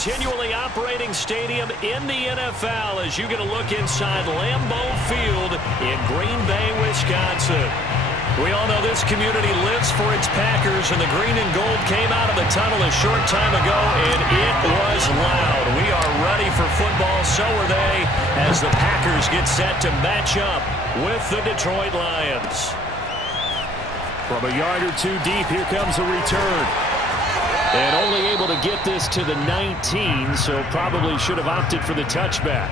continually operating stadium in the NFL as you get a look inside Lambeau Field in Green Bay, Wisconsin. We all know this community lives for its Packers, and the green and gold came out of the tunnel a short time ago, and it was loud. We are ready for football, so are they, as the Packers get set to match up with the Detroit Lions. From a yard or two deep, here comes a return. And only able to get this to the 19, so probably should have opted for the touchback.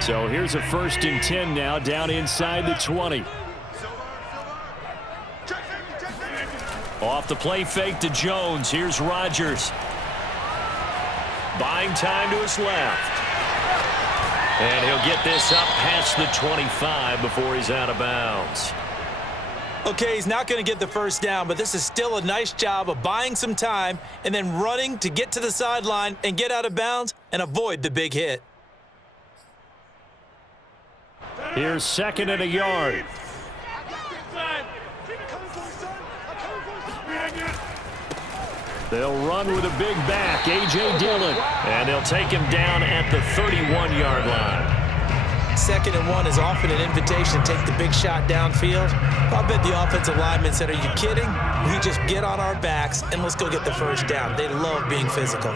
So here's a 1st and 10 now, down inside the 20. Off the play fake to Jones. Here's Rodgers. Buying time to his left. And he'll get this up past the 25 before he's out of bounds. Okay, he's not going to get the first down, but this is still a nice job of buying some time and then running to get to the sideline and get out of bounds and avoid the big hit. Here's 2nd and a yard. They'll run with a big back, A.J. Dillon. And they'll take him down at the 31-yard line. 2nd and 1 is often an invitation to take the big shot downfield. I bet the offensive lineman said, are you kidding? We just get on our backs and let's go get the first down. They love being physical.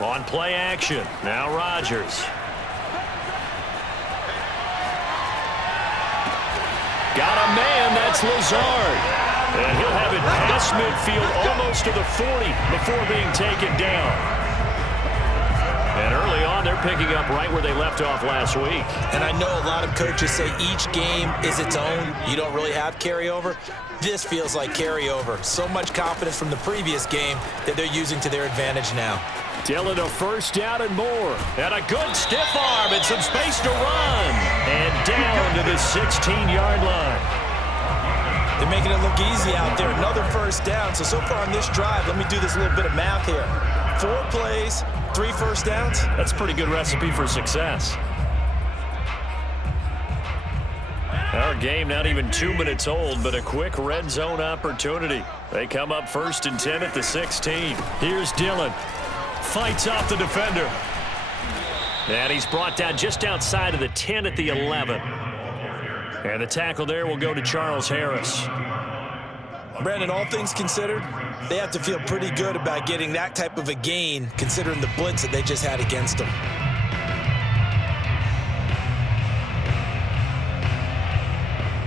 On play action, now Rodgers. Got a man, that's Lazard. And he'll have it past midfield almost to the 40 before being taken down. And early on, they're picking up right where they left off last week. And I know a lot of coaches say each game is its own. You don't really have carryover. This feels like carryover. So much confidence from the previous game that they're using to their advantage now. Dillon, a first down and more. And a good stiff arm and some space to run. And down to the 16-yard line. They're making it look easy out there. Another first down. So far on this drive, let me do this little bit of math here. 4 plays, 3 first downs. That's a pretty good recipe for success. Our game not even 2 minutes old, but a quick red zone opportunity. They come up 1st and 10 at the 16. Here's Dillon. Fights off the defender. And he's brought down just outside of the 10 at the 11. And the tackle there will go to Charles Harris. Brandon, all things considered, they have to feel pretty good about getting that type of a gain considering the blitz that they just had against them.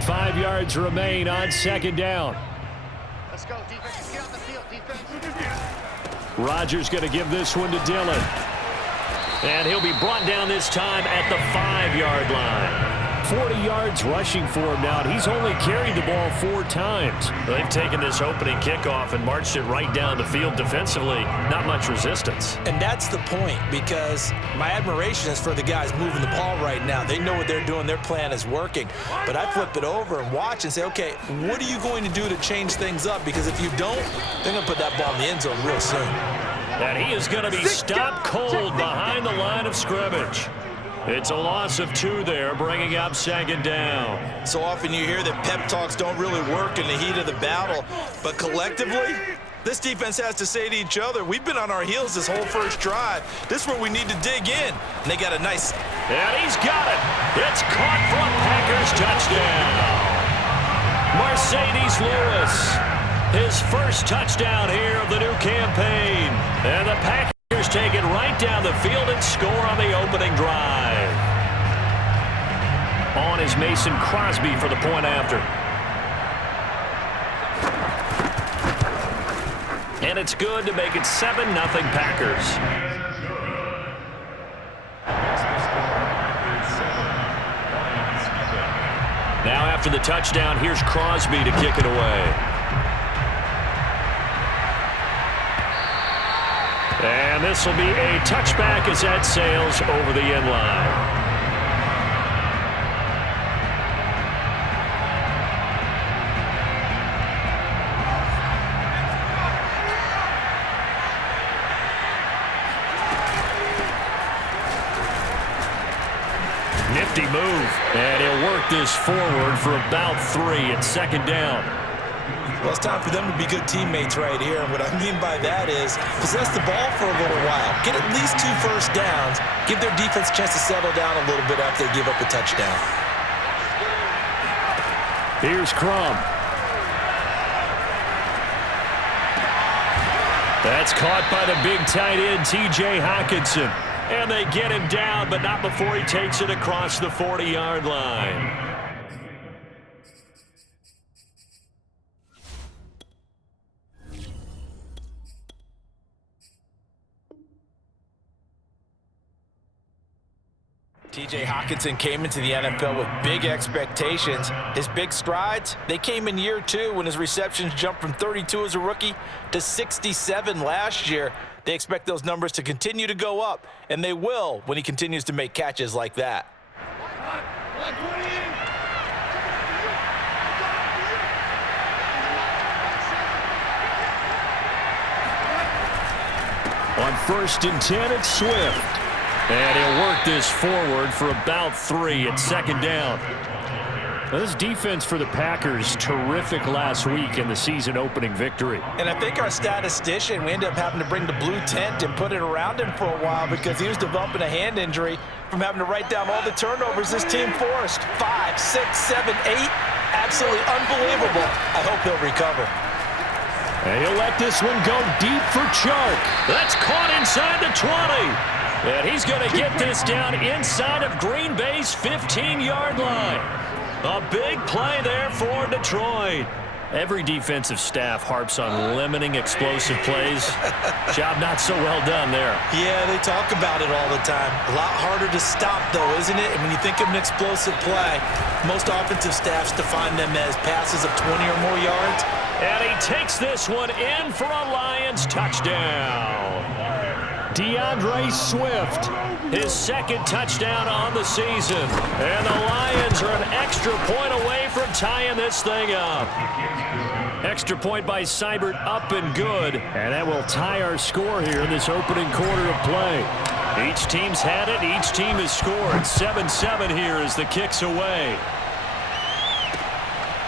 Five yards remain on 2nd down. Let's go, defense. Get on the field, defense. Rodgers going to give this one to Dillon. And he'll be brought down this time at the 5-yard line. 40 yards rushing for him now, and he's only carried the ball 4 times. They've taken this opening kickoff and marched it right down the field defensively. Not much resistance. And that's the point, because my admiration is for the guys moving the ball right now. They know what they're doing. Their plan is working. But I flip it over and watch and say, okay, what are you going to do to change things up? Because if you don't, they're going to put that ball in the end zone real soon. And he is going to be stopped cold behind the line of scrimmage. It's a loss of 2 there, bringing up 2nd down. So often you hear that pep talks don't really work in the heat of the battle, but collectively, this defense has to say to each other, we've been on our heels this whole first drive. This is where we need to dig in. And they got a nice... And he's got it. It's caught for a Packers touchdown. Mercedes Lewis, his first touchdown here of the new campaign. And the Packers take it right down the field and score on the opening drive. On is Mason Crosby for the point after. And it's good to make it 7-0 Packers. Now after the touchdown, here's Crosby to kick it away. And this will be a touchback as that sails over the end line. this forward for about 3 at second down. Well, it's time for them to be good teammates right here. And what I mean by that is possess the ball for a little while. Get at least 2 first downs. Give their defense a chance to settle down a little bit after they give up a touchdown. Here's Crum. That's caught by the big tight end, T.J. Hockenson. And they get him down, but not before he takes it across the 40-yard line. T.J. Hockenson came into the NFL with big expectations. His big strides, they came in year 2 when his receptions jumped from 32 as a rookie to 67 last year. They expect those numbers to continue to go up, and they will when he continues to make catches like that. On 1st and 10, it's Swift. And he'll work this forward for about 3 at second down. Well, this defense for the Packers, terrific last week in the season-opening victory. And I think our statistician, we ended up having to bring the blue tent and put it around him for a while because he was developing a hand injury from having to write down all the turnovers this team forced. 5, 6, 7, 8. Absolutely unbelievable. I hope he'll recover. And he'll let this one go deep for Chark. That's caught inside the 20. And he's going to get this down inside of Green Bay's 15-yard line. A big play there for Detroit. Every defensive staff harps on limiting explosive plays. Job not so well done there. Yeah, they talk about it all the time. A lot harder to stop, though, isn't it? And when you think of an explosive play, most offensive staffs define them as passes of 20 or more yards. And he takes this one in for a Lions touchdown. DeAndre Swift, his 2nd touchdown on the season. And the Lions are an extra point away from tying this thing up. Extra point by Seibert, up and good. And that will tie our score here in this opening quarter of play. Each team's had it. Each team has scored. 7-7 here as the kick's away.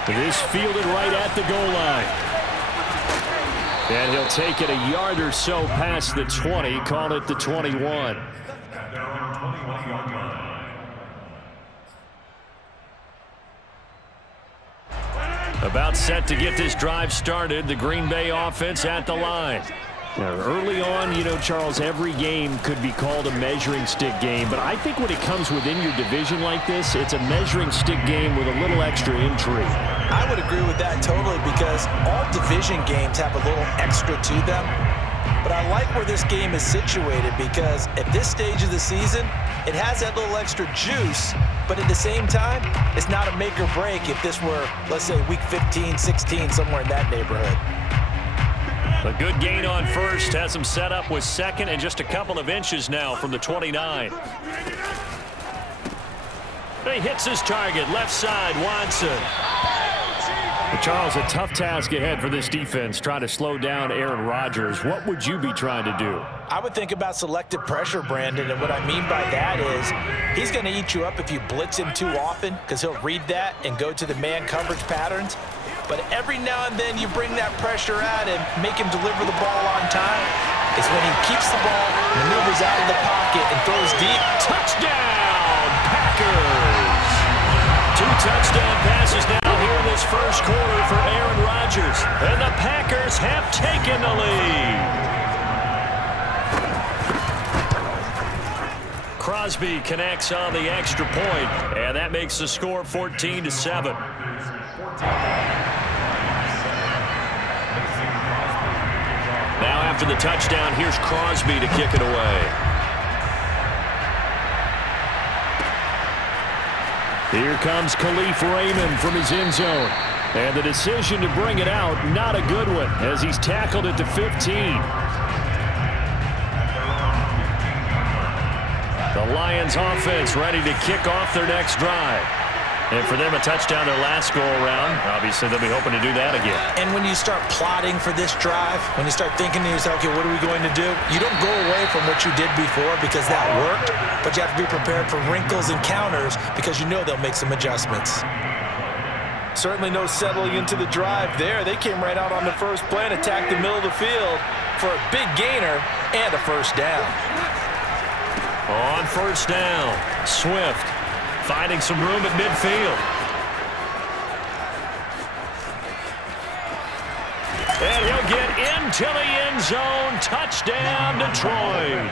This fielded right at the goal line. And he'll take it a yard or so past the 20, call it the 21. About set to get this drive started, the Green Bay offense at the line. Now, early on, you know, Charles, every game could be called a measuring stick game, but I think when it comes within your division like this, it's a measuring stick game with a little extra intrigue. I would agree with that totally because all division games have a little extra to them. But I like where this game is situated because at this stage of the season, it has that little extra juice, but at the same time, it's not a make or break if this were, let's say, week 15, 16, somewhere in that neighborhood. A good gain on first has him set up with 2nd and just a couple of inches now from the 29. He hits his target, left side, Watson. Charles, a tough task ahead for this defense, trying to slow down Aaron Rodgers. What would you be trying to do? I would think about selective pressure, Brandon, and what I mean by that is he's going to eat you up if you blitz him too often because he'll read that and go to the man coverage patterns. But every now and then you bring that pressure at him, make him deliver the ball on time. It's when he keeps the ball, maneuvers out of the pocket, and throws deep. Touchdown, Packers! 2 touchdown passes now here in this first quarter for Aaron Rodgers. And the Packers have taken the lead. Crosby connects on the extra point, and that makes the score 14-7. Now after the touchdown, here's Crosby to kick it away. Here comes Khalif Raymond from his end zone. And the decision to bring it out, not a good one, as he's tackled at the 15. The Lions offense ready to kick off their next drive. And for them, a touchdown their last go-around. Obviously, they'll be hoping to do that again. And when you start plotting for this drive, when you start thinking to yourself, okay, what are we going to do? You don't go away from what you did before because that worked, but you have to be prepared for wrinkles and counters because you know they'll make some adjustments. Certainly no settling into the drive there. They came right out on the first play and attacked the middle of the field for a big gainer and a first down. On first down, Swift finding some room at midfield. And he'll get into the end zone. Touchdown, Detroit.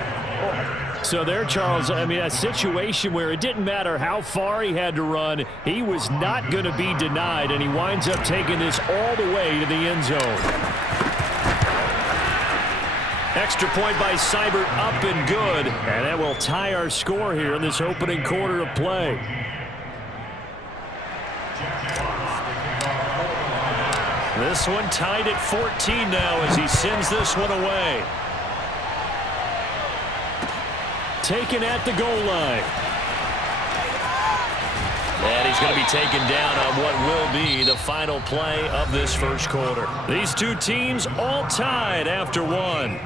So there, Charles, I mean, a situation where it didn't matter how far he had to run, he was not going to be denied, and he winds up taking this all the way to the end zone. Extra point by Seibert, up and good, and that will tie our score here in this opening quarter of play. This one tied at 14 now as he sends this one away. Taken at the goal line. And he's going to be taken down on what will be the final play of this first quarter. These two teams all tied after one.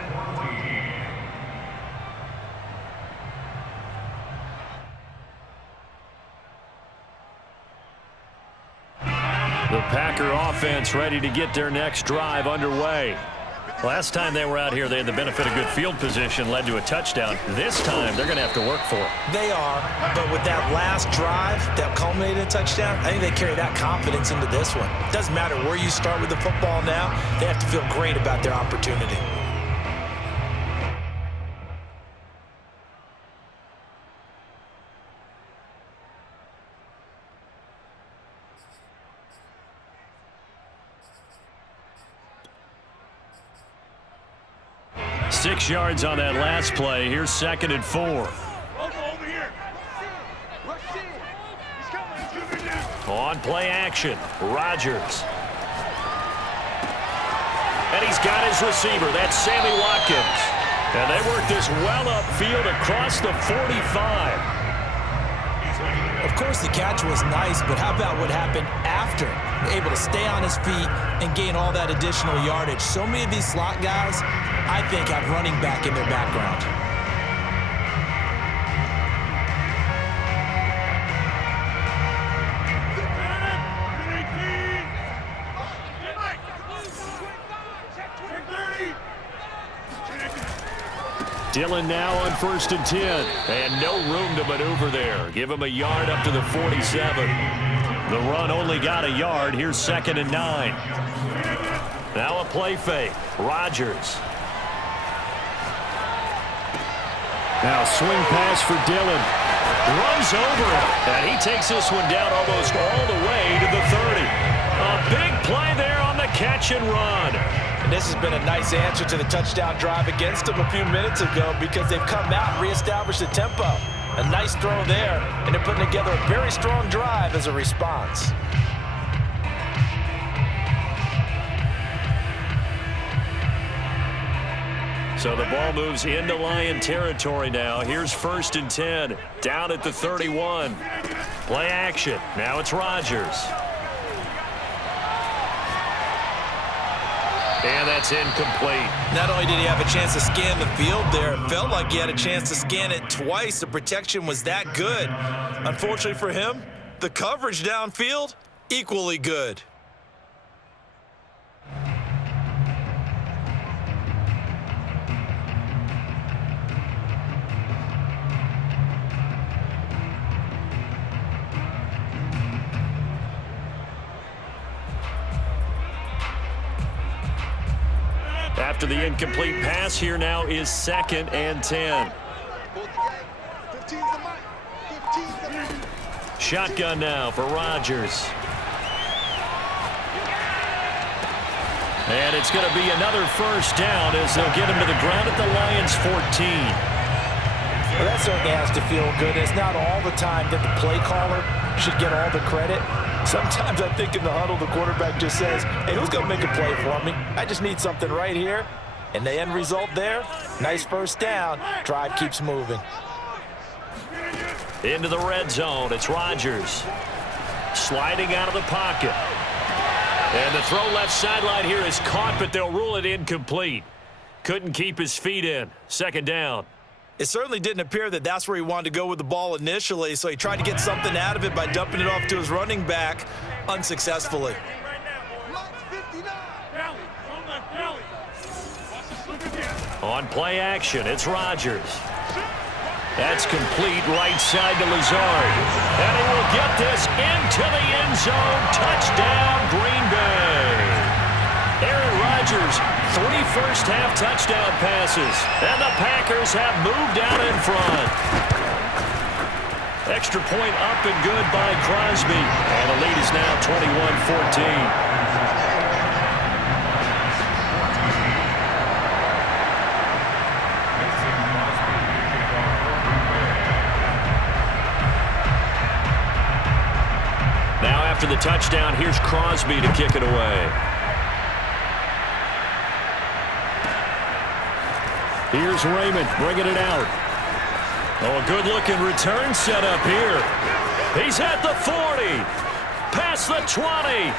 The Packer offense ready to get their next drive underway. Last time they were out here, they had the benefit of good field position, led to a touchdown. This time, they're going to have to work for it. They are, but with that last drive that culminated in a touchdown, I think they carry that confidence into this one. It doesn't matter where you start with the football now, they have to feel great about their opportunity. Six yards on that last play. Here's 2nd and 4. On play action, Rodgers. And he's got his receiver. That's Sammy Watkins. And they work this well upfield across the 45. Of course, the catch was nice, but how about what happened after? Able to stay on his feet and gain all that additional yardage. So many of these slot guys, I think, have running back in their background. Dillon now on 1st and 10. And no room to maneuver there. Give him a yard up to the 47. The run only got a yard. Here's 2nd and 9. Now a play fake. Rodgers. Now swing pass for Dillon. Runs over him. And he takes this one down almost all the way to the 30. A big play there on the catch and run. And this has been a nice answer to the touchdown drive against them a few minutes ago because they've come out and reestablished the tempo. A nice throw there, and they're putting together a very strong drive as a response. So the ball moves into Lion territory now. Here's 1st and 10, down at the 31. Play action. Now it's Rodgers. And that's incomplete. Not only did he have a chance to scan the field there, it felt like he had a chance to scan it twice. The protection was that good. Unfortunately for him, the coverage downfield, equally good. After the incomplete pass, here now is 2nd and 10. Shotgun now for Rodgers. And it's going to be another first down as they'll get him to the ground at the Lions' 14. Well, that certainly has to feel good. It's not all the time that the play caller should get all the credit. Sometimes I think in the huddle, the quarterback just says, hey, who's going to make a play for me? I just need something right here. And the end result there, nice first down. Drive keeps moving. Into the red zone. It's Rodgers. sliding out of the pocket. And the throw left sideline here is caught, but they'll rule it incomplete. Couldn't keep his feet in. Second down. It certainly didn't appear that that's where he wanted to go with the ball initially, so he tried to get something out of it by dumping it off to his running back unsuccessfully. On play action, it's Rodgers. That's complete right side to Lazard. And he will get this into the end zone. Touchdown, Green Bay. Aaron Rodgers, 3 first-half touchdown passes. And the Packers have moved out in front. Extra point up and good by Crosby. And the lead is now 21-14. After the touchdown, here's Crosby to kick it away. Here's Raymond bringing it out. Oh, a good-looking return set up here. He's at the 40. Past the 20.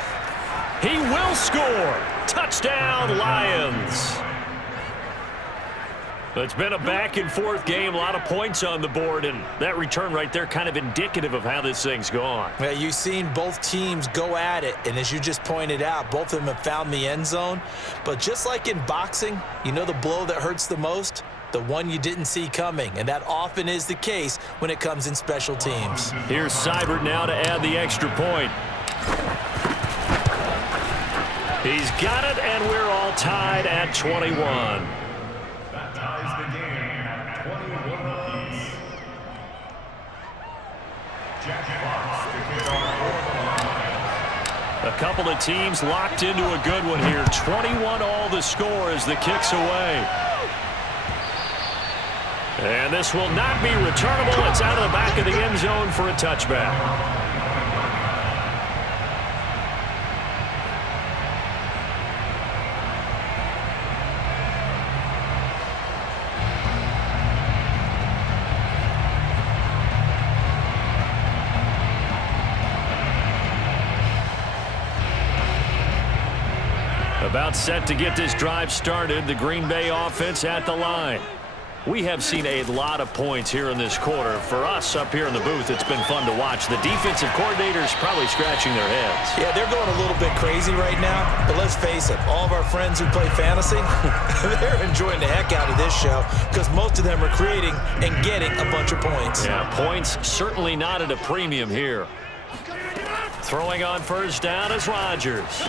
He will score. Touchdown, Lions. It's been a back-and-forth game, a lot of points on the board, and that return right there kind of indicative of how this thing's gone. Yeah, you've seen both teams go at it, and as you just pointed out, both of them have found the end zone. But just like in boxing, you know the blow that hurts the most? The one you didn't see coming, and that often is the case when it comes in special teams. Here's Seibert now to add the extra point. He's got it, and we're all tied at 21. A couple of teams locked into a good one here. 21 all the score as the kick's away. And this will not be returnable. It's out of the back of the end zone for a touchback. About set to get this drive started. The Green Bay offense at the line. We have seen a lot of points here in this quarter. For us up here in the booth, it's been fun to watch. The defensive coordinators probably scratching their heads. Yeah, they're going a little bit crazy right now. But let's face it, all of our friends who play fantasy, they're enjoying the heck out of this show because most of them are creating and getting a bunch of points. Yeah, points certainly not at a premium here. Throwing on first down is Rodgers.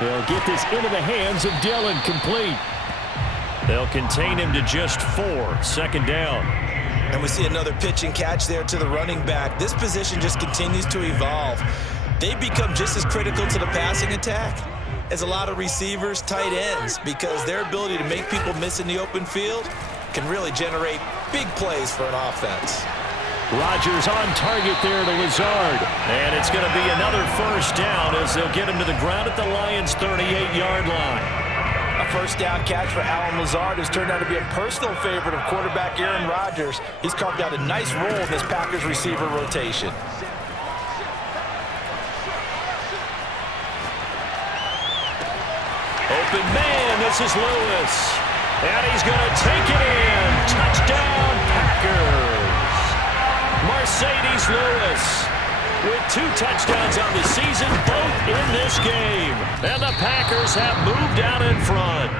They'll get this into the hands of Dillon, complete. They'll contain him to just 4. Second down. And we see another pitch and catch there to the running back. This position just continues to evolve. They become just as critical to the passing attack as a lot of receivers, tight ends, because their ability to make people miss in the open field can really generate big plays for an offense. Rodgers on target there to Lazard. And it's going to be another first down as they'll get him to the ground at the Lions' 38-yard line. A first down catch for Allen Lazard has turned out to be a personal favorite of quarterback Aaron Rodgers. He's carved out a nice role in this Packers receiver rotation. Open man, this is Lewis. And he's going to take it in. Touchdown, Packers. Mercedes Lewis with 2 touchdowns on the season, both in this game. And the Packers have moved out in front.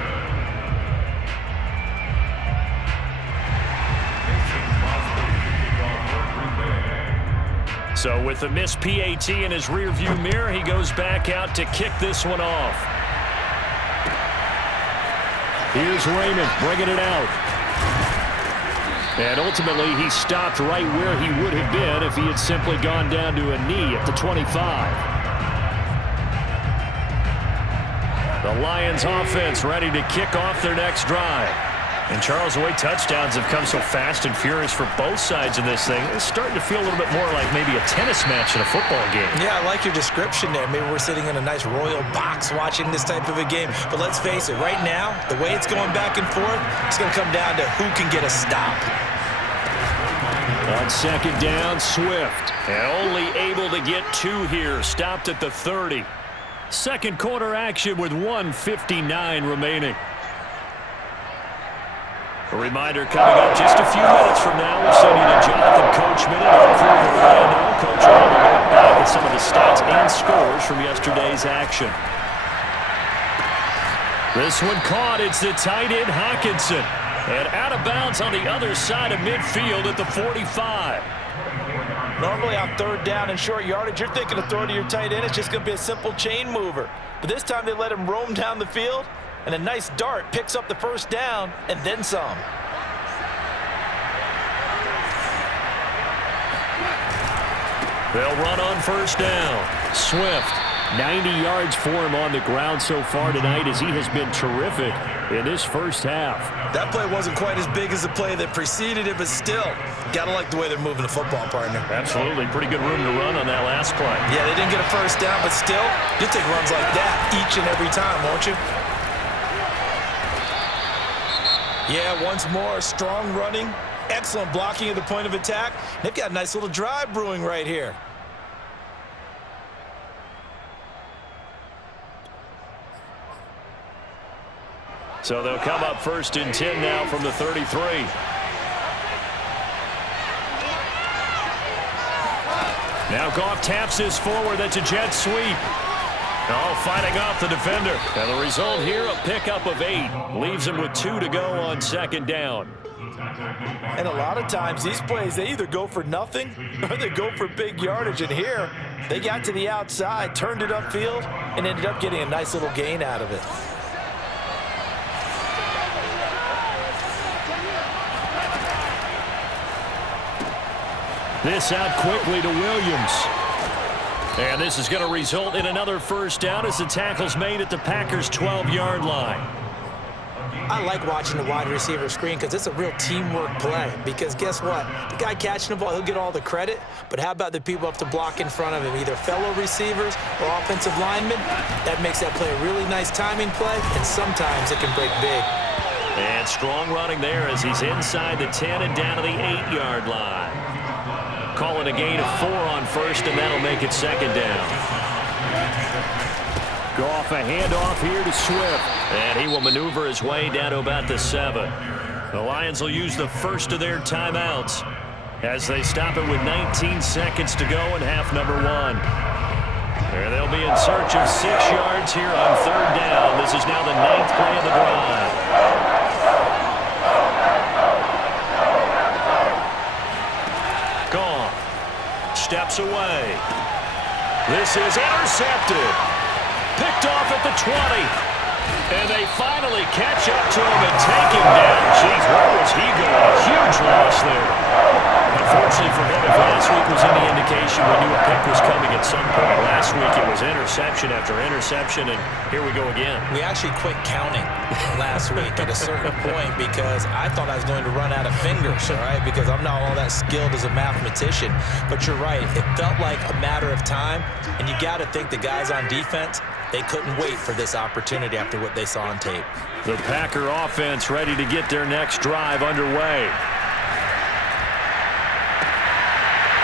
So with the missed PAT in his rearview mirror, he goes back out to kick this one off. Here's Raymond bringing it out. And ultimately, he stopped right where he would have been if he had simply gone down to a knee at the 25. The Lions offense ready to kick off their next drive. And Charles, the way touchdowns have come so fast and furious for both sides in this thing, it's starting to feel a little bit more like maybe a tennis match in a football game. Yeah, I like your description there. Maybe we're sitting in a nice royal box watching this type of a game. But let's face it, right now, the way it's going back and forth, it's going to come down to who can get a stop. On second down, Swift. And only able to get 2 here. Stopped at the 30. Second quarter action with 1:59 remaining. A reminder coming up just a few minutes from now. We'll send you to Jonathan Coachman and our crew in Orlando. Coach will look back at some of the stats and scores from yesterday's action. This one caught. It's the tight end, Hawkinson. And out of bounds on the other side of midfield at the 45. Normally on third down and short yardage, you're thinking of throwing to your tight end. It's just going to be a simple chain mover. But this time they let him roam down the field, and a nice dart picks up the first down and then some. They'll run on first down. Swift. 90 yards for him on the ground so far tonight as he has been terrific in this first half. That play wasn't quite as big as the play that preceded it, but still, got to like the way they're moving the football, partner. Absolutely. Pretty good room to run on that last play. Yeah, they didn't get a first down, but still, you'll take runs like that each and every time, won't you? Yeah, once more, strong running, excellent blocking at the point of attack. They've got a nice little drive brewing right here. So they'll come up first and 10 now from the 33. Now Goff taps this forward. That's a jet sweep. Oh, fighting off the defender. And the result here, a pickup of 8. Leaves him with 2 to go on second down. And a lot of times these plays, they either go for nothing or they go for big yardage. And here, they got to the outside, turned it upfield, and ended up getting a nice little gain out of it. This out quickly to Williams. And this is going to result in another first down as the tackle's made at the Packers' 12-yard line. I like watching the wide receiver screen because it's a real teamwork play. Because guess what? The guy catching the ball, he'll get all the credit. But how about the people up to block in front of him, either fellow receivers or offensive linemen? That makes that play a really nice timing play, and sometimes it can break big. And strong running there as he's inside the 10 and down to the 8-yard line. Calling a gain of 4 on first, and that'll make it second down. Goff a handoff here to Swift. And he will maneuver his way down to about the 7. The Lions will use the first of their timeouts as they stop it with 19 seconds to go in half number 1. And they'll be in search of 6 yards here on third down. This is now the 9th play of the drive. Steps away. This is intercepted. Picked off at the 20. And they finally catch up to him and take him down. Jeez, where was he going? A huge loss there. Unfortunately for him, if last week was any indication, we knew a pick was coming at some point. Last week it was interception after interception, and here we go again. We actually quit counting last week at a certain point because I thought I was going to run out of fingers, all right, because I'm not all that skilled as a mathematician. But you're right. It felt like a matter of time, and you got to think the guys on defense, they couldn't wait for this opportunity after what they saw on tape. The Packer offense ready to get their next drive underway.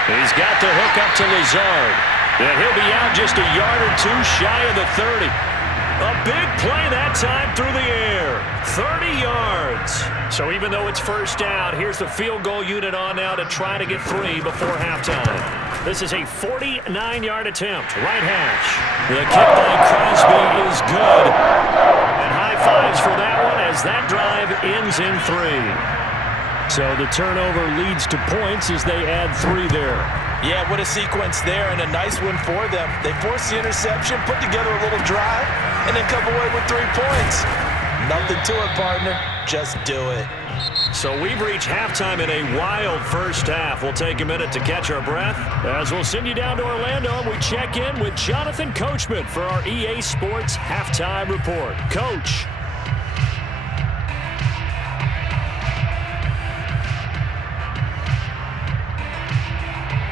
He's got the hook up to Lazard. And he'll be out just a yard or 2 shy of the 30. A big play that time through the air. 30 yards. So even though it's first down, here's the field goal unit on now to try to get 3 before halftime. This is a 49-yard attempt. Right hash. The kick by Crosby is good. And high fives for that one as that drive ends in 3. So the turnover leads to points as they add 3 there. Yeah, what a sequence there, and a nice one for them. They forced the interception, put together a little drive, and then come away with 3 points. Nothing to it, partner. Just do it. So we've reached halftime in a wild first half. We'll take a minute to catch our breath as we'll send you down to Orlando and we check in with Jonathan Coachman for our EA Sports Halftime Report. Coach.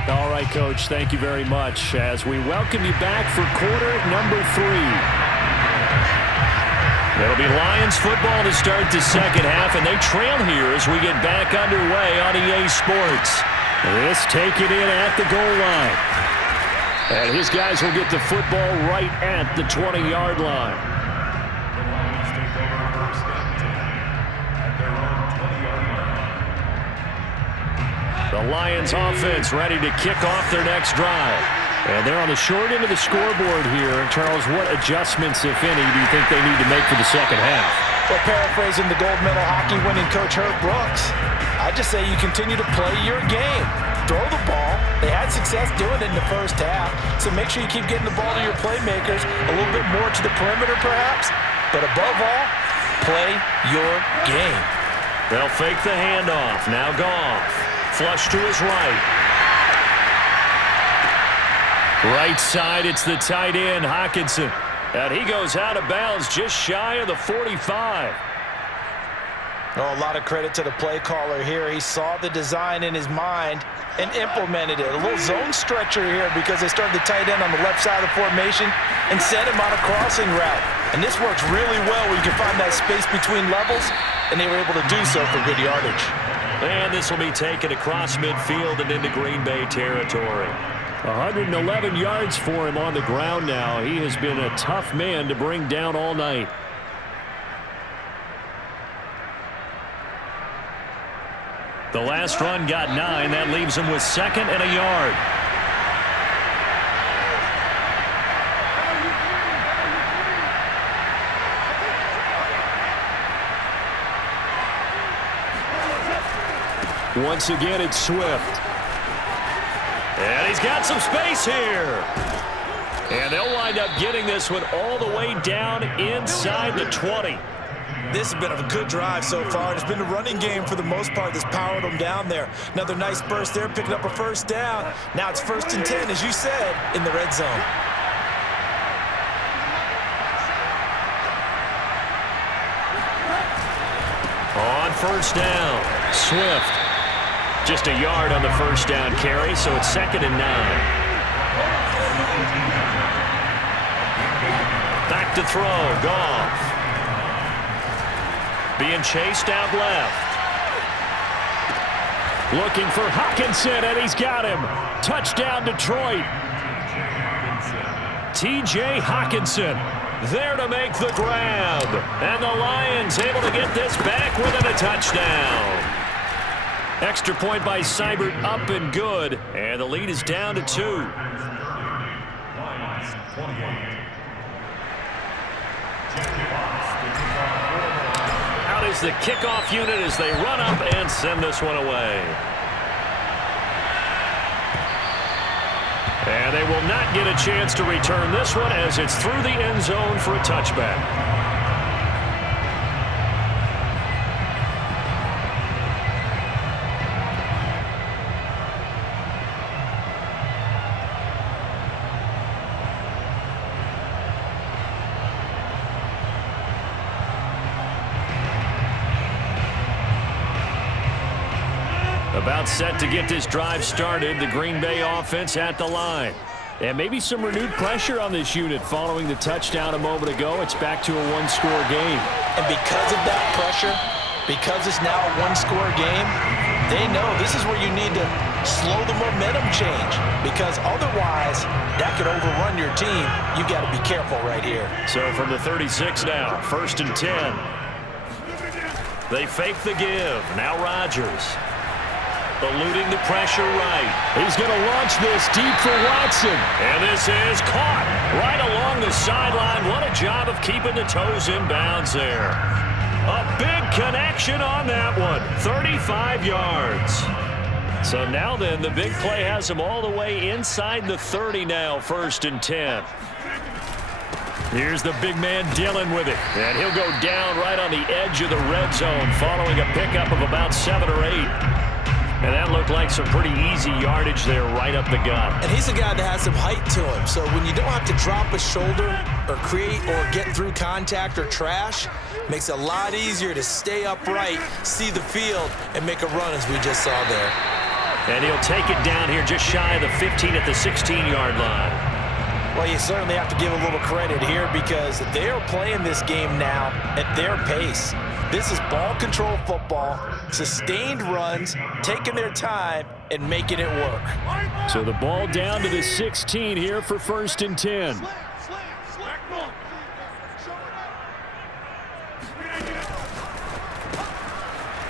All right, Coach, thank you very much as we welcome you back for quarter number 3. It'll be Lions football to start the second half, and they trail here as we get back underway on EA Sports. This taken in at the goal line. And his guys will get the football right at the 20-yard line. The Lions offense ready to kick off their next drive. And they're on the short end of the scoreboard here. Charles, what adjustments, if any, do you think they need to make for the second half? Well, paraphrasing the gold medal hockey winning coach Herb Brooks, I just say you continue to play your game. Throw the ball. They had success doing it in the first half, so make sure you keep getting the ball to your playmakers, a little bit more to the perimeter perhaps, but above all, play your game. They'll fake the handoff. Now Goff. Flush to his right. Right side, it's the tight end, Hockenson. And he goes out of bounds just shy of the 45. Oh, a lot of credit to the play caller here. He saw the design in his mind and implemented it. A little zone stretcher here because they started the tight end on the left side of the formation and sent him on a crossing route. And this works really well when you can find that space between levels, and they were able to do so for good yardage. And this will be taken across midfield and into Green Bay territory. 111 yards for him on the ground now. He has been a tough man to bring down all night. The last run got 9. That leaves him with 2nd and a yard. Once again, it's Swift. And he's got some space here. And they'll wind up getting this one all the way down inside the 20. This has been a good drive so far. It's been a running game for the most part that's powered them down there. Another nice burst there, picking up a first down. Now it's 1st and 10, as you said, in the red zone. On first down, Swift. Just a yard on the first down carry, so it's 2nd and 9. Back to throw, Goff. Being chased out left. Looking for Hockenson, and he's got him. Touchdown, Detroit. T.J. Hockenson there to make the grab. And the Lions able to get this back within a touchdown. Extra point by Seibert, up and good. And the lead is down to 2. Out is the kickoff unit as they run up and send this one away. And they will not get a chance to return this one as it's through the end zone for a touchback. About set to get this drive started. The Green Bay offense at the line. And maybe some renewed pressure on this unit following the touchdown a moment ago. It's back to a one-score game. And because of that pressure, because it's now a one-score game, they know this is where you need to slow the momentum change. Because otherwise, that could overrun your team. You've got to be careful right here. So from the 36 now, 1st and 10. They fake the give. Now Rodgers. Eluding the pressure right. He's going to launch this deep for Watson. And this is caught right along the sideline. What a job of keeping the toes in bounds there. A big connection on that one. 35 yards. So now then, the big play has him all the way inside the 30 now, 1st and 10. Here's the big man Dillon with it. And he'll go down right on the edge of the red zone following a pickup of about 7 or 8. And that looked like some pretty easy yardage there right up the gut. And he's a guy that has some height to him. So when you don't have to drop a shoulder or create or get through contact or trash, makes it a lot easier to stay upright, see the field, and make a run as we just saw there. And he'll take it down here just shy of the 15 at the 16-yard line. Well, you certainly have to give a little credit here because they are playing this game now at their pace. This is ball control football, sustained runs, taking their time, and making it work. So the ball down to the 16 here for 1st and 10.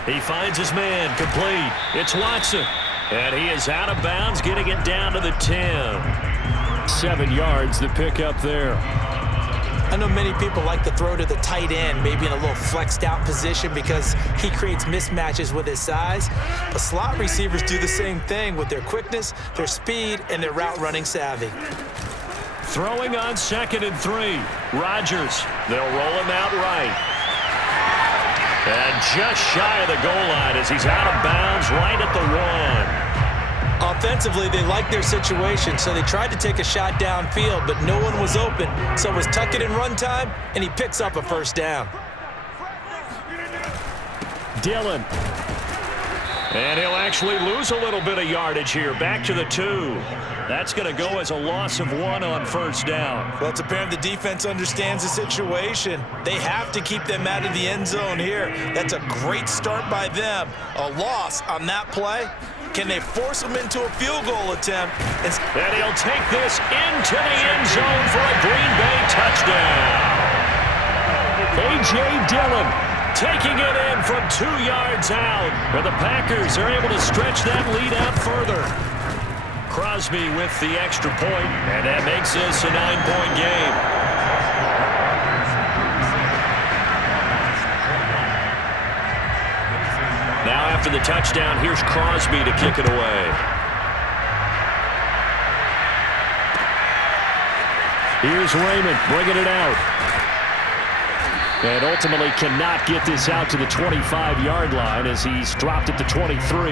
He finds his man, complete. It's Watson. And he is out of bounds, getting it down to the 10. 7 yards, the pickup there. I know many people like to throw to the tight end, maybe in a little flexed out position because he creates mismatches with his size. But slot receivers do the same thing with their quickness, their speed, and their route running savvy. Throwing on 2nd and 3. Rodgers. They'll roll him out right. And just shy of the goal line as he's out of bounds right at the 1. Offensively, they liked their situation, so they tried to take a shot downfield, but no one was open. So it was tuck it and run time, and he picks up a 1st down. Dillon. And he'll actually lose a little bit of yardage here. Back to the 2. That's going to go as a loss of 1 on 1st down. Well, it's apparent the defense understands the situation. They have to keep them out of the end zone here. That's a great start by them. A loss on that play. Can they force them into a field goal attempt? And he'll take this into the end zone for a Green Bay touchdown. A.J. Dillon taking it in from 2 yards out, where the Packers are able to stretch that lead out further. Crosby with the extra point, and that makes this a 9-point game. Now after the touchdown, here's Crosby to kick it away. Here's Raymond bringing it out. And ultimately cannot get this out to the 25-yard line as he's dropped at the 23.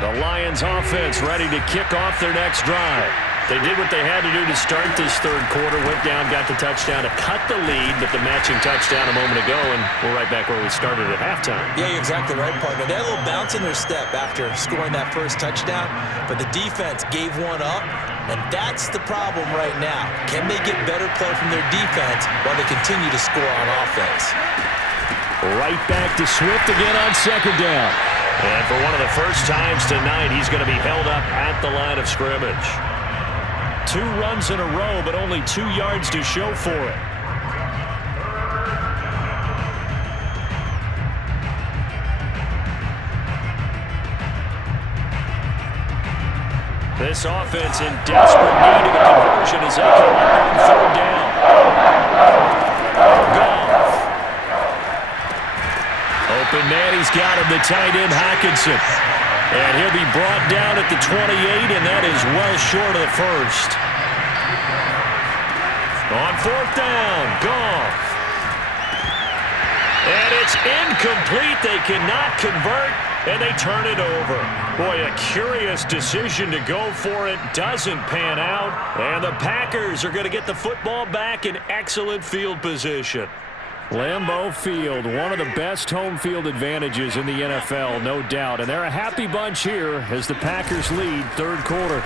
The Lions offense ready to kick off their next drive. They did what they had to do to start this 3rd quarter, went down, got the touchdown to cut the lead, but the matching touchdown a moment ago, and we're right back where we started at halftime. Yeah, you're exactly right, partner. They had a little bounce in their step after scoring that 1st touchdown, but the defense gave one up, and that's the problem right now. Can they get better play from their defense while they continue to score on offense? Right back to Swift again on 2nd down. And for one of the first times tonight, he's going to be held up at the line of scrimmage. 2 runs in a row, but only 2 yards to show for it. This offense in desperate need of a conversion as they come up on 3rd down. Goff. Open man, he's got him, the tight end Hockenson. And he'll be brought down at the 28, and that is well short of the 1st. On 4th down, Goff. And it's incomplete. They cannot convert, and they turn it over. Boy, a curious decision to go for it. Doesn't pan out, and the Packers are going to get the football back in excellent field position. Lambeau Field, one of the best home field advantages in the NFL, no doubt. And they're a happy bunch here as the Packers lead 3rd quarter.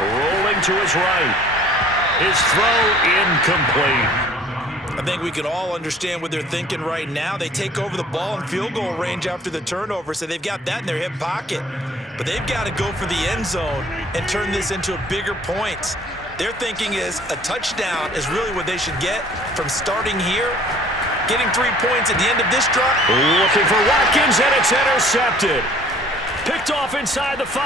Rolling to his right. His throw incomplete. I think we can all understand what they're thinking right now. They take over the ball in field goal range after the turnover, so they've got that in their hip pocket. But they've got to go for the end zone and turn this into bigger points. Their thinking is a touchdown is really what they should get from starting here. Getting 3 points at the end of this drive. Looking for Watkins, and it's intercepted. Picked off inside the 5.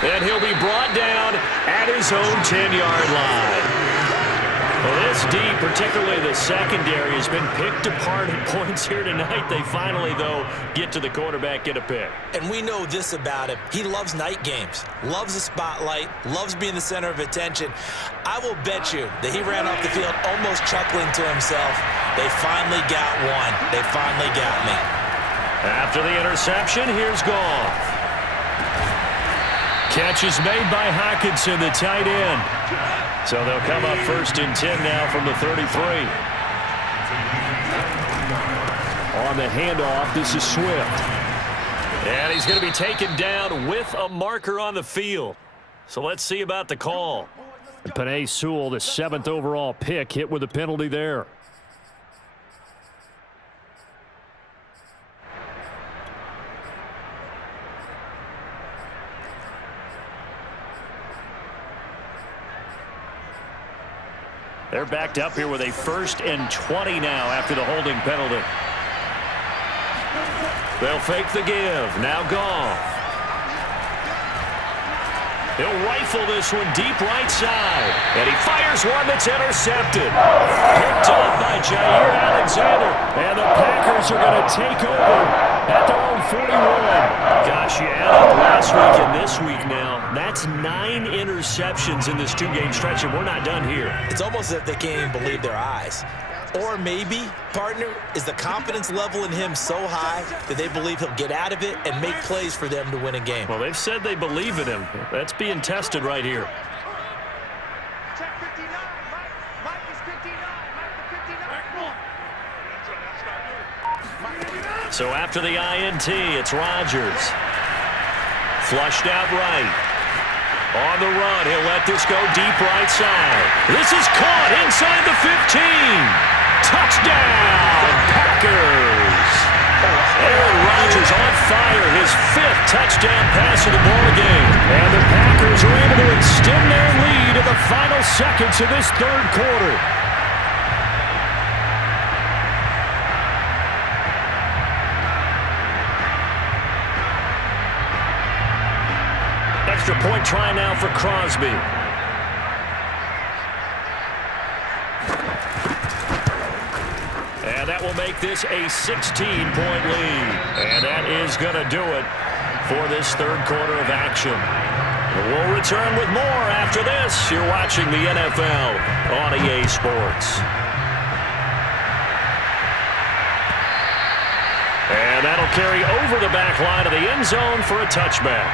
And he'll be brought down at his own 10-yard line. Well, this D, particularly the secondary, has been picked apart at points here tonight. They finally, though, get to the quarterback, get a pick. And we know this about him. He loves night games, loves the spotlight, loves being the center of attention. I will bet you that he ran off the field almost chuckling to himself. They finally got one. They finally got me. After the interception, here's Goff. Catch is made by Hockenson, the tight end. So they'll come up 1st and 10 now from the 33. On the handoff, this is Swift. And he's going to be taken down with a marker on the field. So let's see about the call. Penei Sewell, the 7th overall pick, hit with a penalty there. They're backed up here with a 1st and 20 now after the holding penalty. They'll fake the give. Now Goff. He'll rifle this one deep right side. And he fires one that's intercepted. Picked up by Jair Alexander. And the Packers are going to take over at their own 41. Gosh, you add up last week and this week now. That's 9 interceptions in this 2-game stretch, and we're not done here. It's almost as if they can't even believe their eyes. Or maybe, partner, is the confidence level in him so high that they believe he'll get out of it and make plays for them to win a game. Well, they've said they believe in him. That's being tested right here. Check 59. Mike is 59. Mike the 59. So after the INT, it's Rodgers. Flushed out right. On the run, he'll let this go deep right side. This is caught inside the 15. Touchdown, Packers! Aaron Rodgers on fire, his 5th touchdown pass of the ball game. And the Packers are able to extend their lead in the final seconds of this 3rd quarter. Extra point try now for Crosby. And that will make this a 16-point lead. And that is going to do it for this 3rd quarter of action. We'll return with more after this. You're watching the NFL on EA Sports. And that'll carry over the back line of the end zone for a touchback.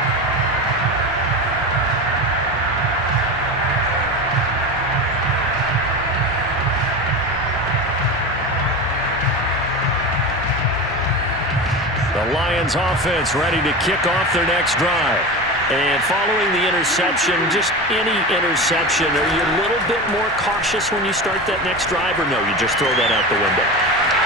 The Lions offense ready to kick off their next drive. And following the interception, just any interception, are you a little bit more cautious when you start that next drive, or no, you just throw that out the window?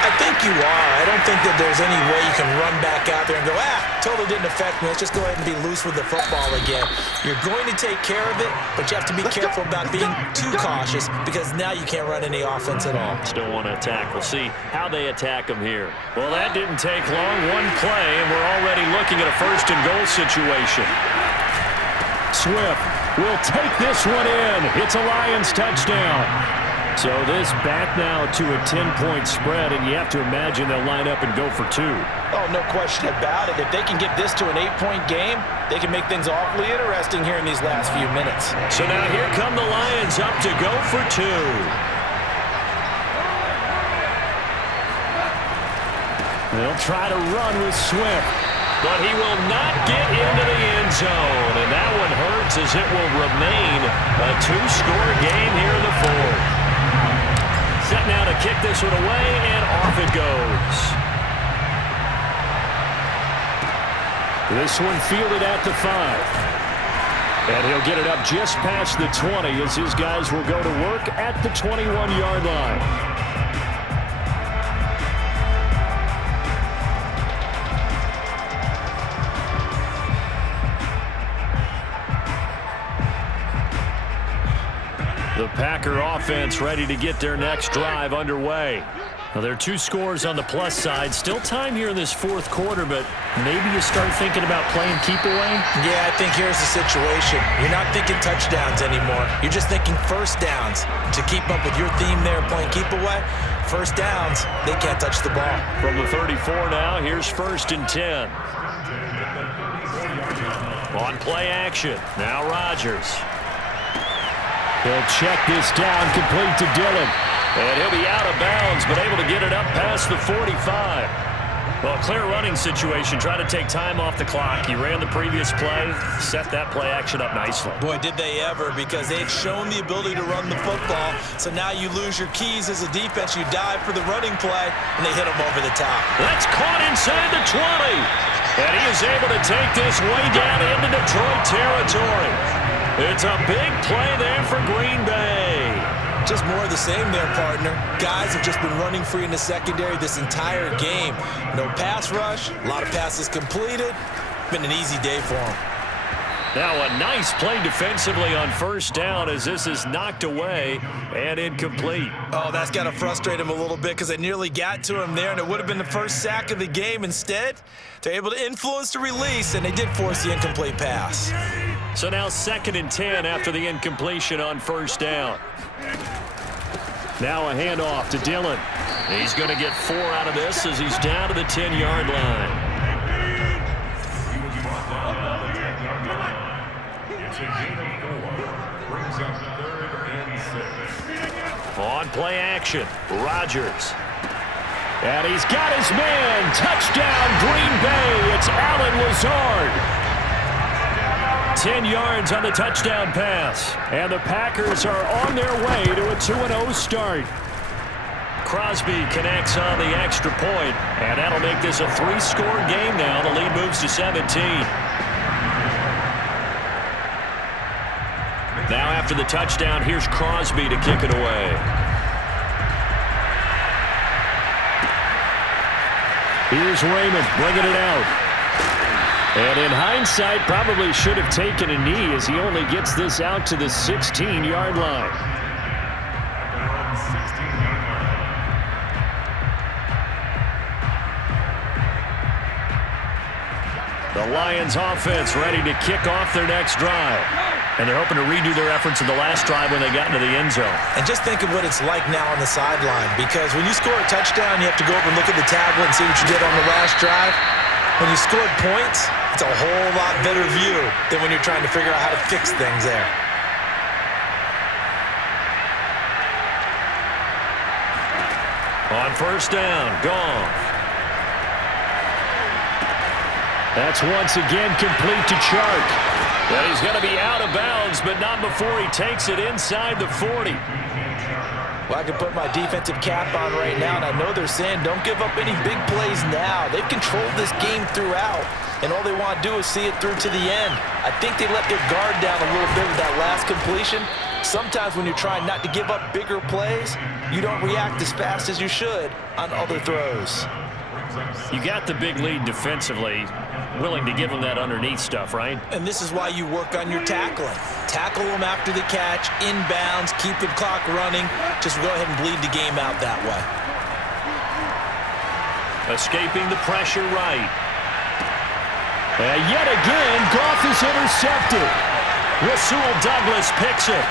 I think you are. I don't think that there's any way you can run back out there and go, totally didn't affect me. Let's just go ahead and be loose with the football again. You're going to take care of it, but you have to be careful about being too cautious because now you can't run any offense at all. Still want to attack. We'll see how they attack them here. Well, that didn't take long. One play, and we're already looking at a 1st and goal situation. Swift will take this one in. It's a Lions touchdown. So this back now to a 10-point spread, and you have to imagine they'll line up and go for 2. Oh, no question about it. If they can get this to an 8-point game, they can make things awfully interesting here in these last few minutes. So now here come the Lions up to go for 2. They'll try to run with Swift. But he will not get into the end zone. And that one hurts as it will remain a 2-score game here in the 4th. Set now to kick this one away, and off it goes. This one fielded at the 5. And he'll get it up just past the 20 as his guys will go to work at the 21-yard line. The Packer offense ready to get their next drive underway. Now, there are 2 scores on the plus side. Still time here in this 4th quarter, but maybe you start thinking about playing keep away? Yeah, I think here's the situation. You're not thinking touchdowns anymore. You're just thinking 1st downs. To keep up with your theme there, playing keep away, 1st downs, they can't touch the ball. From the 34 now, here's 1st and 10. On play action, now Rodgers. He'll check this down, complete to Dillon. And he'll be out of bounds, but able to get it up past the 45. Well, clear running situation. Try to take time off the clock. He ran the previous play, set that play action up nicely. Boy, did they ever, because they'd shown the ability to run the football. So now you lose your keys as a defense. You dive for the running play, and they hit him over the top. That's caught inside the 20. And he is able to take this way down into Detroit territory. It's a big play there for Green Bay. Just more of the same there, partner. Guys have just been running free in the secondary this entire game. No pass rush, a lot of passes completed. Been an easy day for them. Now a nice play defensively on first down as this is knocked away and incomplete. Oh, that's got to frustrate him a little bit because they nearly got to him there, and it would have been the first sack of the game. Instead, they're able to influence the release, and they did force the incomplete pass. So now 2nd and 10 after the incompletion on first down. Now a handoff to Dillon. He's going to get 4 out of this as he's down to the 10-yard line. On play action, Rodgers. And he's got his man. Touchdown, Green Bay. It's Allen Lazard. 10 yards on the touchdown pass. And the Packers are on their way to a 2-0 start. Crosby connects on the extra point, and that'll make this a 3-score game now. The lead moves to 17. Now after the touchdown, here's Crosby to kick it away. Here's Raymond bringing it out. And in hindsight, probably should have taken a knee as he only gets this out to the 16-yard line. The Lions offense ready to kick off their next drive. And they're hoping to redo their efforts in the last drive when they got into the end zone. And just think of what it's like now on the sideline, because when you score a touchdown, you have to go over and look at the tablet and see what you did on the last drive. When you scored points, it's a whole lot better view than when you're trying to figure out how to fix things there. On first down, gone. That's once again complete to Chark. And he's going to be out of bounds, but not before he takes it inside the 40. Well, I can put my defensive cap on right now, and I know they're saying don't give up any big plays now. They've controlled this game throughout, and all they want to do is see it through to the end. I think they let their guard down a little bit with that last completion. Sometimes when you're trying not to give up bigger plays, you don't react as fast as you should on other throws. You got the big lead defensively, willing to give them that underneath stuff, right? And this is why you work on your tackling. Tackle them after the catch, inbounds, keep the clock running. Just go ahead and bleed the game out that way. Escaping the pressure right. And yet again, Goff is intercepted. Rasul Douglas picks it.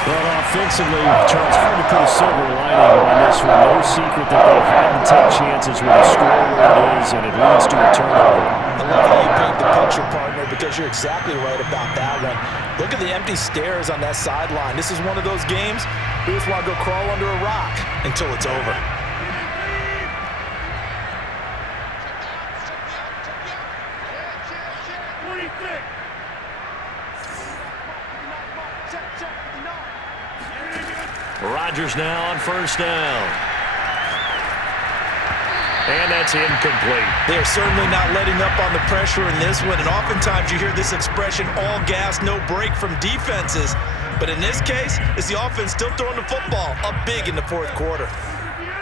But offensively, Charles, hard to put a silver lining on this one. No secret that they had to take chances with the score where it is, and it leads to a turnover. I love how you paint the picture, partner, because you're exactly right about that one. Look at the empty stares on that sideline. This is one of those games we just want to go crawl under a rock until it's over. Rodgers now on first down. And that's incomplete. They are certainly not letting up on the pressure in this one, and oftentimes you hear this expression, all gas, no break from defenses. But in this case, it's the offense still throwing the football up big in the fourth quarter.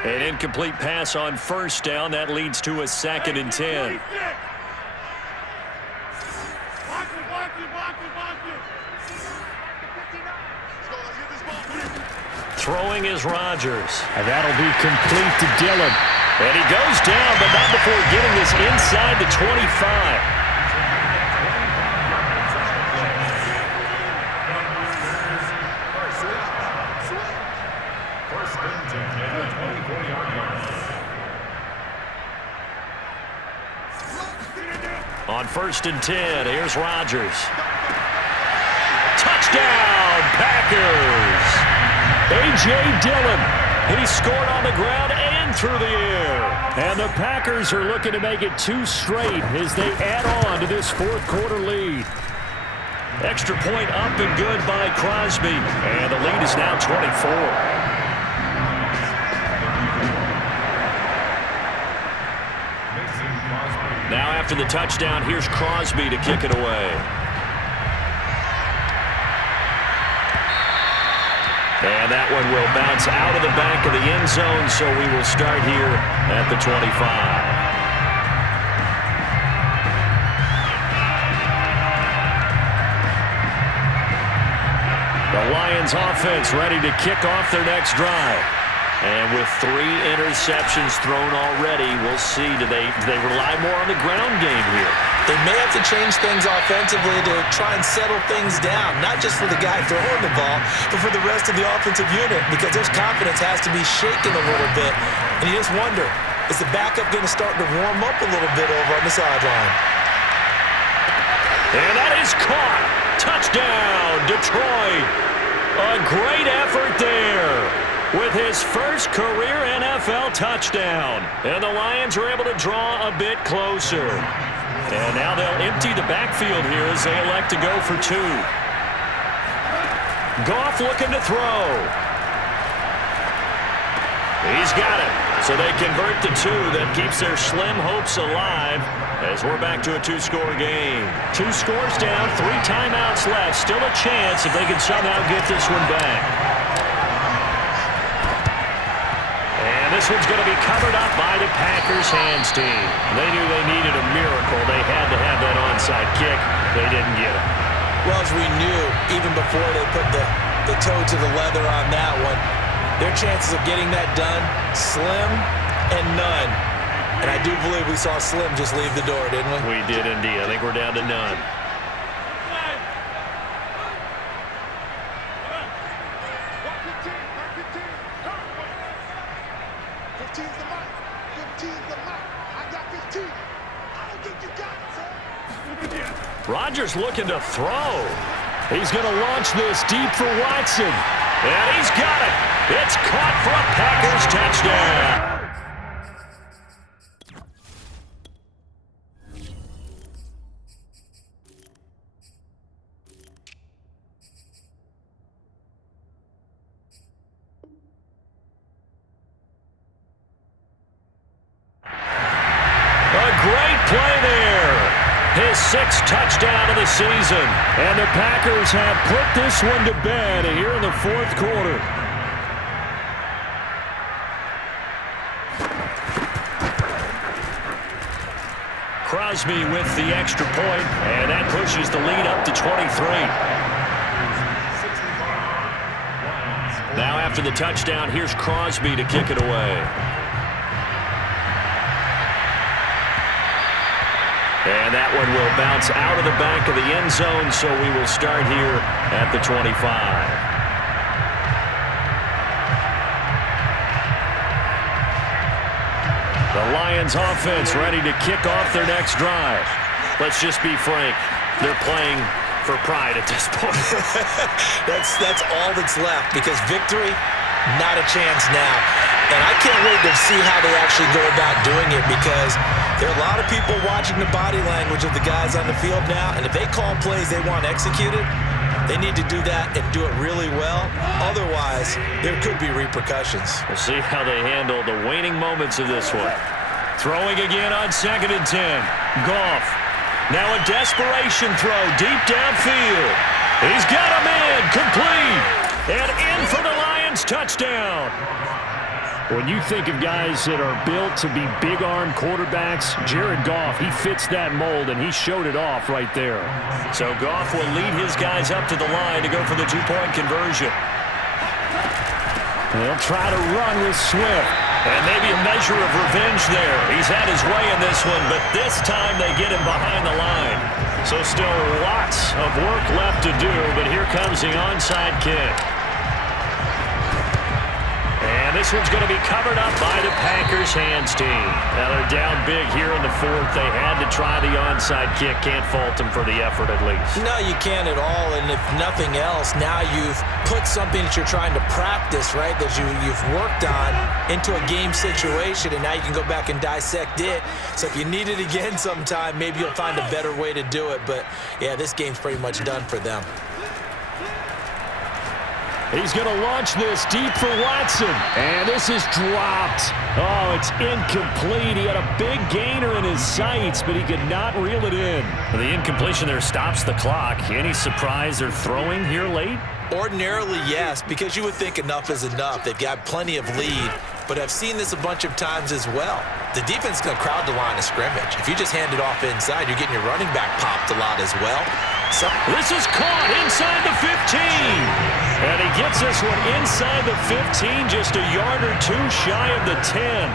An incomplete pass on first down. That leads to a 2nd and 10. Throwing is Rodgers. And that'll be complete to Dillon. And he goes down, but not before getting this inside the 25. On 1st and 10, here's Rodgers. Touchdown, Packers! A.J. Dillon, he scored on the ground and through the air. And the Packers are looking to make it 2 straight as they add on to this fourth quarter lead. Extra point up and good by Crosby, and the lead is now 24. Now after the touchdown, here's Crosby to kick it away. And that one will bounce out of the back of the end zone, so we will start here at the 25. The Lions offense ready to kick off their next drive. And with 3 interceptions thrown already, we'll see. Do they rely more on the ground game here? They may have to change things offensively to try and settle things down, not just for the guy throwing the ball, but for the rest of the offensive unit, because their confidence has to be shaken a little bit. And you just wonder, is the backup going to start to warm up a little bit over on the sideline? And that is caught. Touchdown, Detroit. A great effort there with his first career NFL touchdown. And the Lions are able to draw a bit closer. And now they'll empty the backfield here as they elect to go for 2. Goff looking to throw. He's got it. So they convert the 2. That keeps their slim hopes alive as we're back to a 2-score game. 2 scores down, 3 timeouts left. Still a chance if they can somehow get this one back. And this one's going to be covered up by the Packers hands team. They knew they needed a miracle. They had to have that onside kick. They didn't get it. Well, as we knew, even before they put the toe to the leather on that one, their chances of getting that done, slim and none. And I do believe we saw Slim just leave the door, didn't we? We did indeed. I think we're down to none. Rodgers looking to throw. He's going to launch this deep for Watson. And he's got it. It's caught for a Packers touchdown. His 6th touchdown of the season. And the Packers have put this one to bed here in the 4th quarter. Crosby with the extra point, and that pushes the lead up to 23. Now after the touchdown, here's Crosby to kick it away. And that one will bounce out of the back of the end zone, so we will start here at the 25. The Lions offense ready to kick off their next drive. Let's just be frank, they're playing for pride at this point. That's all that's left, because victory, not a chance now. And I can't wait to see how they actually go about doing it, because there are a lot of people watching the body language of the guys on the field now, and if they call plays they want executed, they need to do that and do it really well. Otherwise, there could be repercussions. We'll see how they handle the waning moments of this one. Throwing again on 2nd and 10. Goff. Now a desperation throw deep downfield. He's got a man complete. And in for the Lions touchdown. When you think of guys that are built to be big-arm quarterbacks, Jared Goff, he fits that mold, and he showed it off right there. So Goff will lead his guys up to the line to go for the 2-point conversion. They'll try to run with Swift. And maybe a measure of revenge there. He's had his way in this one, but this time they get him behind the line. So still lots of work left to do, but here comes the onside kick. And this one's going to be covered up by the Packers hands team. Now they're down big here in the 4th. They had to try the onside kick. Can't fault them for the effort at least. No, you can't at all. And if nothing else, now you've put something that you're trying to practice, right, that you've worked on into a game situation, and now you can go back and dissect it. So if you need it again sometime, maybe you'll find a better way to do it. But, yeah, this game's pretty much done for them. He's going to launch this deep for Watson. And this is dropped. Oh, it's incomplete. He had a big gainer in his sights, but he could not reel it in. The incompletion there stops the clock. Any surprise they're throwing here late? Ordinarily, yes, because you would think enough is enough. They've got plenty of lead, but I've seen this a bunch of times as well. The defense is going to crowd the line of scrimmage. If you just hand it off inside, you're getting your running back popped a lot as well. This is caught inside the 15. And he gets this one inside the 15, just a yard or two shy of the 10.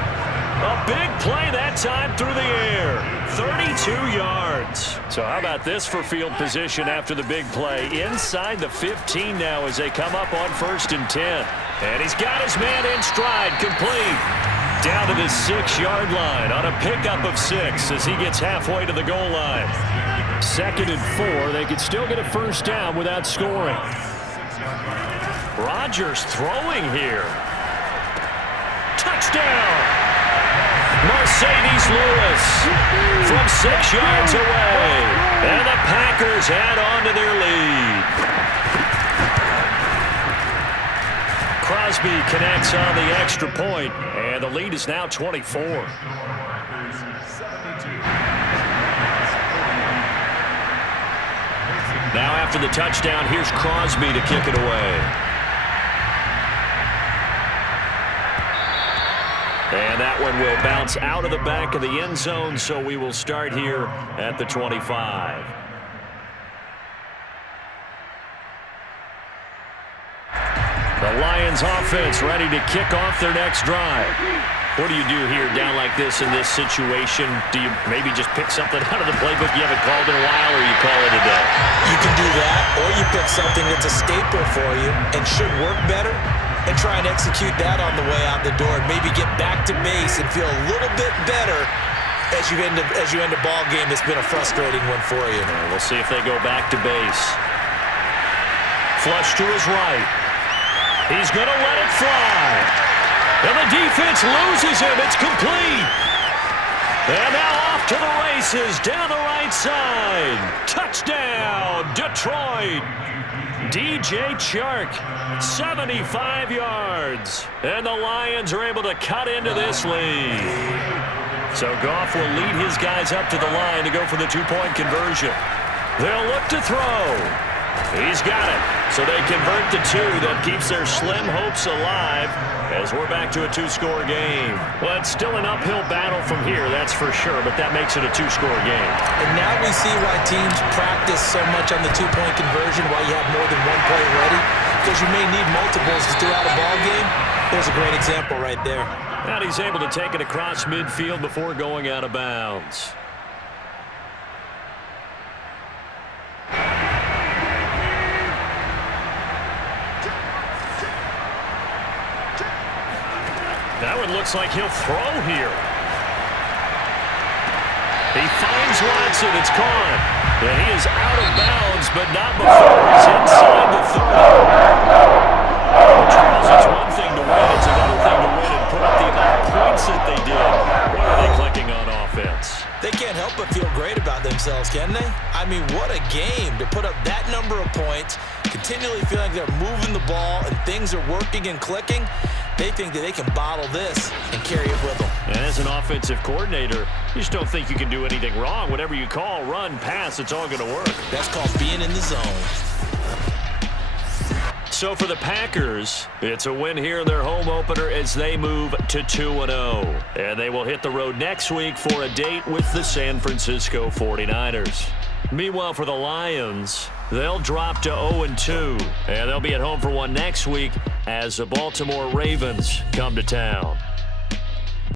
A big play that time through the air. 32 yards. So how about this for field position after the big play? Inside the 15 now as they come up on 1st and 10. And he's got his man in stride, complete. Down to the 6-yard line on a pickup of 6 as he gets halfway to the goal line. 2nd and 4. They could still get a first down without scoring. Rodgers throwing here. Touchdown! Mercedes Lewis from 6 yards away. And the Packers add on to their lead. Crosby connects on the extra point, and the lead is now 24. Now after the touchdown, here's Crosby to kick it away. And that one will bounce out of the back of the end zone, so we will start here at the 25. The Lions offense ready to kick off their next drive. What do you do here down like this in this situation? Do you maybe just pick something out of the playbook you haven't called in a while, or you call it a day? You can do that, or you pick something that's a staple for you and should work better and try and execute that on the way out the door and maybe get back to base and feel a little bit better as you end a ball game that's been a frustrating one for you. We'll see if they go back to base. Flush to his right. He's going to let it fly. And the defense loses him. It's complete. And now off to the races down the right side. Touchdown, Detroit. DJ Chark, 75 yards. And the Lions are able to cut into this lead. So Goff will lead his guys up to the line to go for the two-point conversion. They'll look to throw. He's got it. So they convert the 2. That keeps their slim hopes alive as we're back to a 2-score game. Well, it's still an uphill battle from here, that's for sure, but that makes it a 2-score game. And now we see why teams practice so much on the two-point conversion, why you have more than one play ready, because you may need multiples throughout a ball game. There's a great example right there. And he's able to take it across midfield before going out of bounds. That one looks like he'll throw here. He finds Watson. It's caught. And he is out of bounds, but not before he's inside the 30. Charles, it's one thing to win. It's another thing to win and put up the amount of points that they did. What are they clicking on offense? They can't help but feel great about themselves, can they? I mean, what a game to put up that number of points, continually feel like they're moving the ball and things are working and clicking. They think that they can bottle this and carry it with them. And as an offensive coordinator, you just don't think you can do anything wrong. Whatever you call, run, pass, it's all going to work. That's called being in the zone. So for the Packers, it's a win here in their home opener as they move to 2-0. And they will hit the road next week for a date with the San Francisco 49ers. Meanwhile, for the Lions, they'll drop to 0-2. And they'll be at home for one next week as the Baltimore Ravens come to town.